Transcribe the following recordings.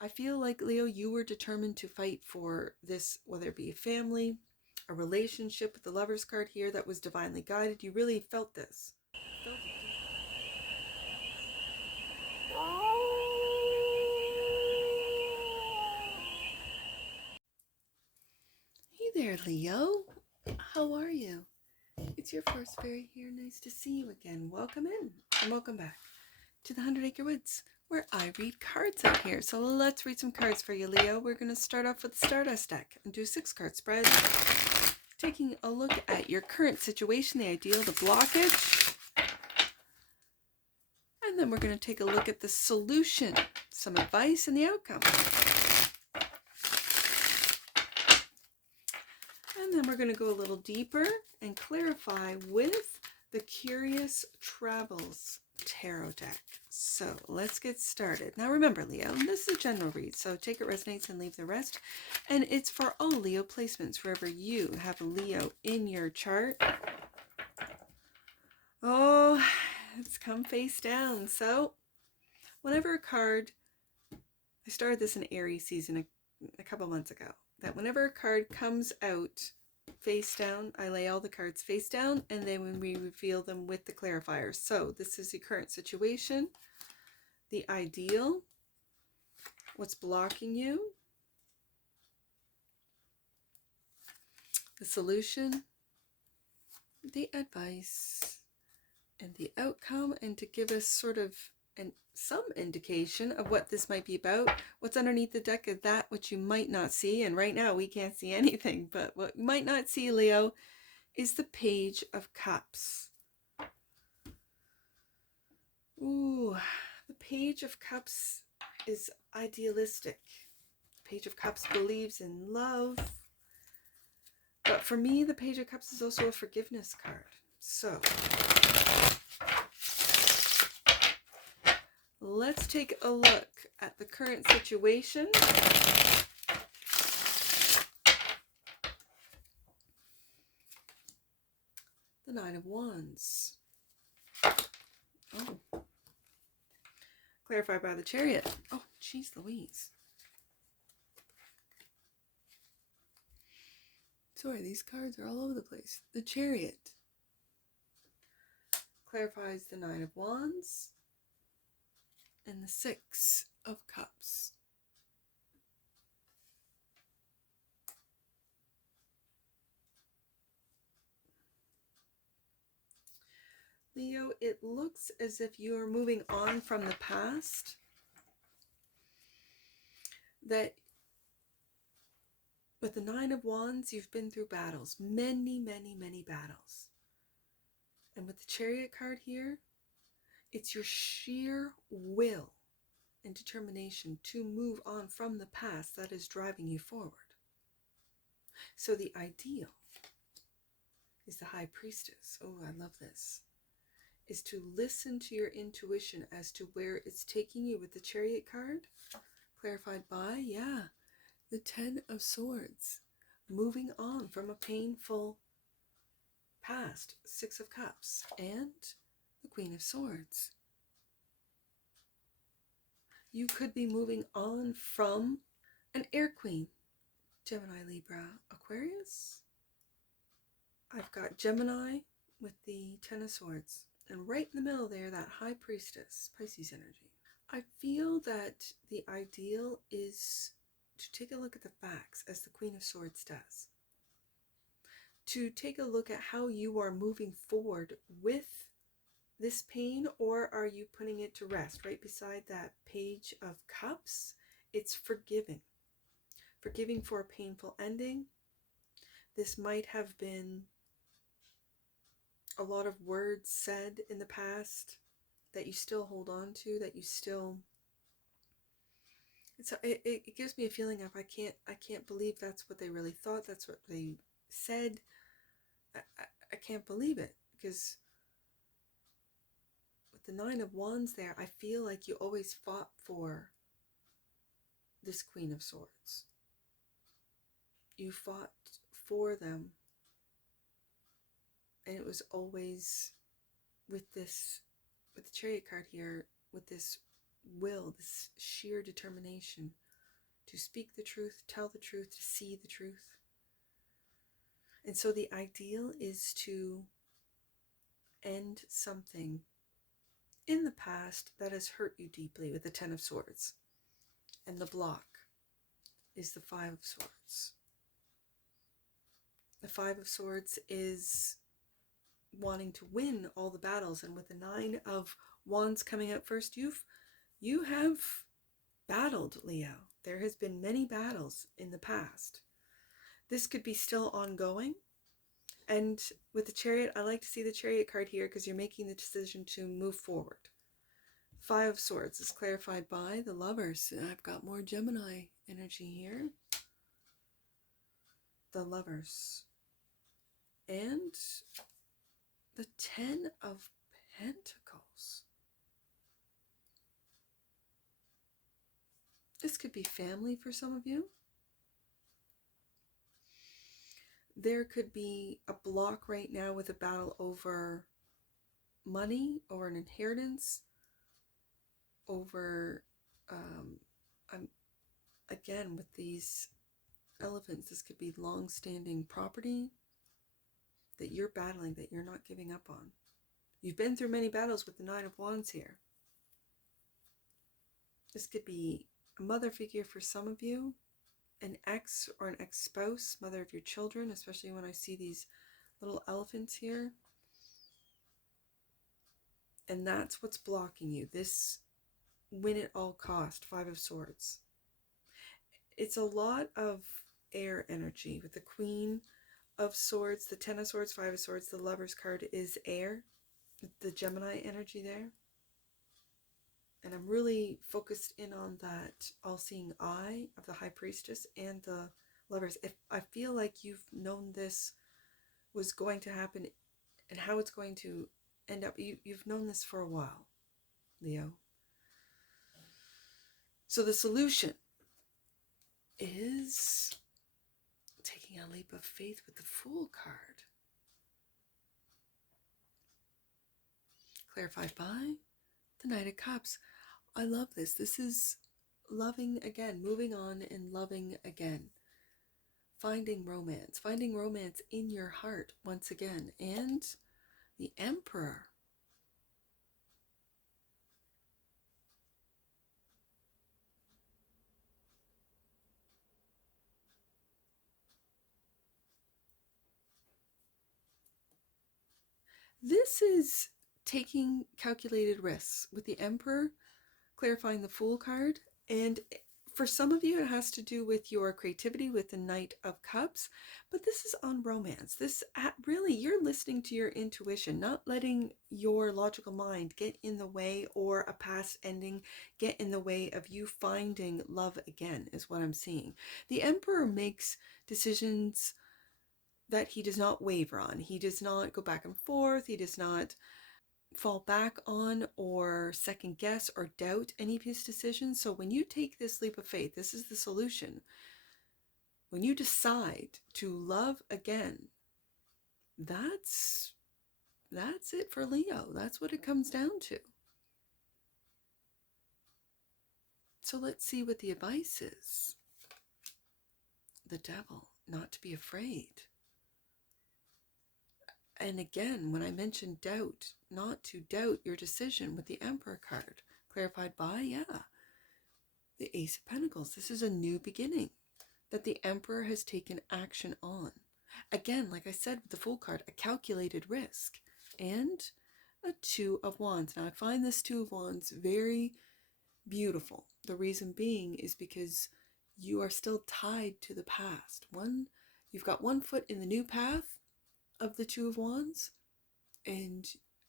I feel like, Leo, you were determined to fight for this, whether it be a family, a relationship, with the Lover's card here that was divinely guided. You really felt this. Hey there, Leo. How are you? It's your first fairy here. Nice to see you again. Welcome in and welcome back to the 100 Acre Woods, where I read cards out here. So let's read some cards for you, Leo. We're going to start off with the Stardust deck and do 6-card spreads, taking a look at your current situation, the ideal, the blockage, and then we're going to take a look at the solution, some advice, and the outcome. And then we're going to go a little deeper and clarify with the Curious Travels Tarot deck. So let's get started. Now remember, Leo, this is a general read, so take it resonates and leave the rest. And it's for all Leo placements, wherever you have a Leo in your chart. Oh, it's come face down. So whenever a card, I started this in Aries season a couple months ago, that whenever a card comes out face down, I lay all the cards face down, and then when we reveal them with the clarifiers. So this is the current situation, the ideal, what's blocking you, the solution, the advice, and the outcome, and to give us sort of some indication of what this might be about. What's underneath the deck is that which you might not see, and right now we can't see anything, but what you might not see, Leo, is the Page of Cups. Ooh, the Page of Cups is idealistic. The Page of Cups believes in love, but for me, the Page of Cups is also a forgiveness card. So let's take a look at the current situation. The Nine of Wands. Oh. Clarified by the Chariot. Oh, jeez Louise. Sorry, these cards are all over the place. The Chariot clarifies the Nine of Wands and the Six of Cups. Leo, it looks as if you are moving on from the past. That with the Nine of Wands, you've been through battles, many, many, many battles. And with the Chariot card here, it's your sheer will and determination to move on from the past that is driving you forward. So the ideal is the High Priestess. Oh, I love this. Is to listen to your intuition as to where it's taking you with the Chariot card, clarified by, the Ten of Swords. Moving on from a painful past, Six of Cups, and the Queen of Swords. You could be moving on from an Air Queen, Gemini, Libra, Aquarius. I've got Gemini with the Ten of Swords. And right in the middle there, that High Priestess, Pisces energy. I feel that the ideal is to take a look at the facts, as the Queen of Swords does. To take a look at how you are moving forward with this pain, or are you putting it to rest? Right beside that Page of Cups, it's forgiving. Forgiving for a painful ending. This might have been a lot of words said in the past that you still hold on to, that you still, it gives me a feeling of I can't believe that's what they really thought, that's what they said. I can't believe it, because with the Nine of Wands there, I feel like you always fought for this Queen of Swords. You fought for them, and it was always with the Chariot card here, with this will, this sheer determination to speak the truth, tell the truth, to see the truth. And so the ideal is to end something in the past that has hurt you deeply with the Ten of Swords. And the block is the Five of Swords. The Five of Swords is wanting to win all the battles, and with the Nine of Wands coming out first, you have battled, Leo. There has been many battles in the past. This could be still ongoing. And with the Chariot, I like to see the Chariot card here because you're making the decision to move forward. Five of Swords is clarified by the Lovers. I've got more Gemini energy here. The Lovers. And the Ten of Pentacles. This could be family for some of you. There could be a block right now with a battle over money, or an inheritance, over, again, with these elephants, this could be long-standing property that you're battling, that you're not giving up on. You've been through many battles with the Nine of Wands here. This could be a mother figure for some of you, an ex or an ex-spouse, mother of your children, especially when I see these little elephants here. And that's what's blocking you. This win at all cost, Five of Swords. It's a lot of air energy with the Queen of Swords, the Ten of Swords, Five of Swords. The Lover's card is air, the Gemini energy there. And I'm really focused in on that all-seeing eye of the High Priestess and the Lovers. If I feel like you've known this was going to happen and how it's going to end up, you've known this for a while, Leo. So the solution is taking a leap of faith with the Fool card. Clarified by the Knight of Cups. I love this. This is loving again, moving on and loving again. Finding romance in your heart once again. And the Emperor. This is taking calculated risks with the Emperor, clarifying the Fool card. And for some of you, it has to do with your creativity with the Knight of Cups, but this is on romance. This really, you're listening to your intuition, not letting your logical mind get in the way, or a past ending get in the way of you finding love again, is what I'm seeing. The Emperor makes decisions that he does not waver on. He does not go back and forth. He does not fall back on or second guess or doubt any of his decisions. So when you take this leap of faith, this is the solution. When you decide to love again, that's it for Leo. That's what it comes down to. So let's see what the advice is. The Devil, not to be afraid. And again, when I mentioned doubt, not to doubt your decision with the Emperor card, clarified by, the Ace of Pentacles. This is a new beginning that the Emperor has taken action on. Again, like I said with the Fool card, a calculated risk. And a Two of Wands. Now I find this Two of Wands very beautiful. The reason being is because you are still tied to the past. You've got one foot in the new path of the Two of Wands, and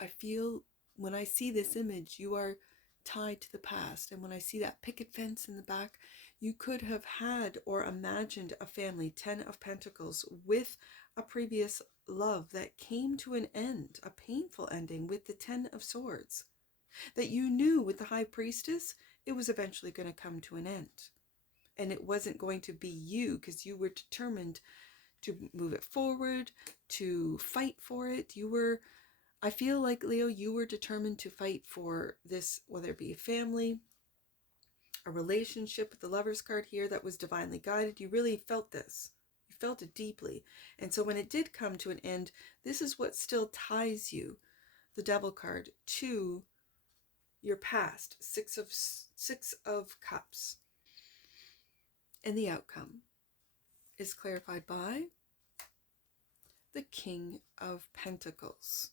I feel when I see this image, you are tied to the past. And when I see that picket fence in the back, you could have had or imagined a family, 10 of Pentacles, with a previous love that came to an end, a painful ending with the 10 of Swords, that you knew with the High Priestess, it was eventually going to come to an end. And it wasn't going to be you, because you were determined to move it forward, to fight for it. I feel like, Leo, you were determined to fight for this, whether it be a family, a relationship with the Lover's card here that was divinely guided. You really felt this. You felt it deeply. And so when it did come to an end, this is what still ties you, the Devil card, to your past. Six of Cups. And the outcome is clarified by the King of Pentacles.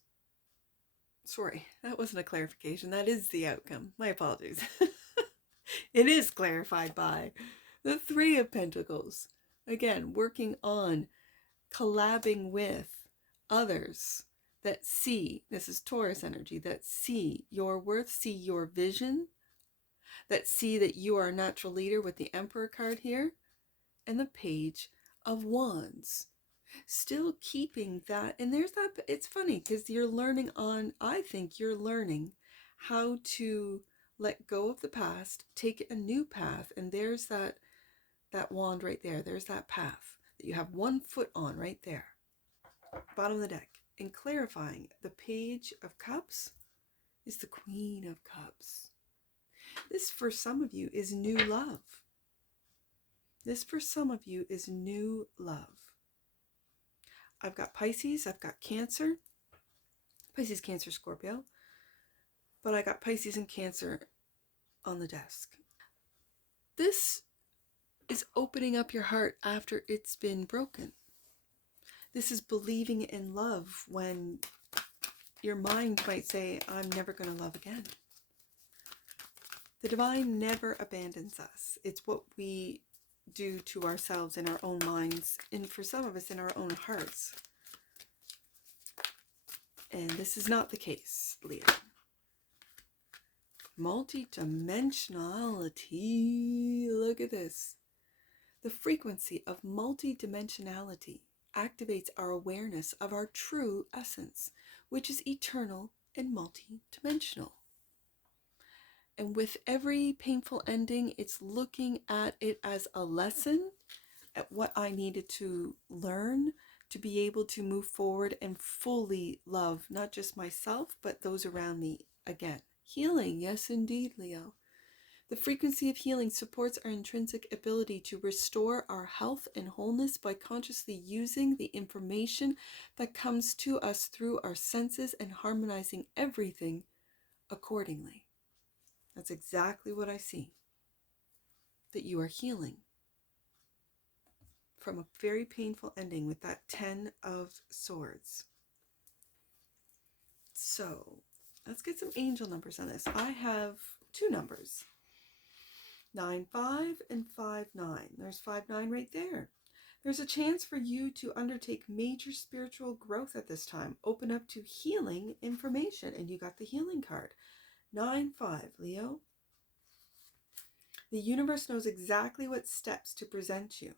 Sorry, that wasn't a clarification. That is the outcome. My apologies. It is clarified by the Three of Pentacles. Again, working on collabing with others that see, this is Taurus energy, that see your worth, see your vision, that see that you are a natural leader with the Emperor card here, and the Page of Wands. Still keeping that, and there's that, it's funny because you're learning on, I think you're learning how to let go of the past, take a new path, and there's that wand right there. There's that path that you have one foot on right there, bottom of the deck. And clarifying, the Page of Cups is the Queen of Cups. This for some of you is new love. This for some of you is new love. I've got Pisces, I've got Cancer, Pisces, Cancer, Scorpio, but I got Pisces and Cancer on the desk. This is opening up your heart after it's been broken. This is believing in love when your mind might say, I'm never going to love again. The divine never abandons us. It's what we do to ourselves in our own minds, and for some of us in our own hearts. And this is not the case, Leo. Multidimensionality. Look at this. The frequency of multidimensionality activates our awareness of our true essence, which is eternal and multidimensional. And with every painful ending, it's looking at it as a lesson, at what I needed to learn to be able to move forward and fully love not just myself, but those around me again. Healing, yes indeed, Leo. The frequency of healing supports our intrinsic ability to restore our health and wholeness by consciously using the information that comes to us through our senses and harmonizing everything accordingly. That's exactly what I see. That you are healing from a very painful ending with that 10 of Swords. So let's get some angel numbers on this. I have two numbers, 9-5 and 5-9. There's 5-9 right there. There's a chance for you to undertake major spiritual growth at this time. Open up to healing information, and you got the healing card. 9-5, Leo. The universe knows exactly what steps to present you.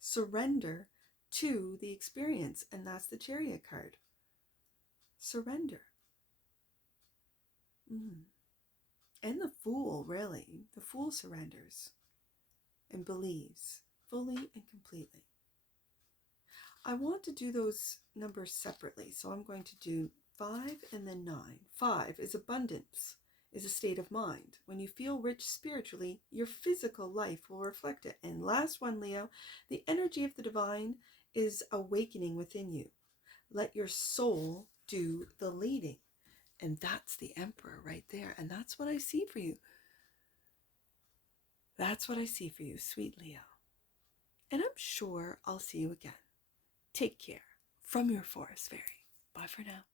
Surrender to the experience, and that's the Chariot card. Surrender. And the Fool, really. The Fool surrenders and believes fully and completely. I want to do those numbers separately, so I'm going to do 5 and then 9. 5 is abundance, is a state of mind. When you feel rich spiritually, your physical life will reflect it. And last one, Leo, the energy of the divine is awakening within you. Let your soul do the leading. And that's the Emperor right there. And that's what I see for you. That's what I see for you, sweet Leo. And I'm sure I'll see you again. Take care. From your Forest Fairy. Bye for now.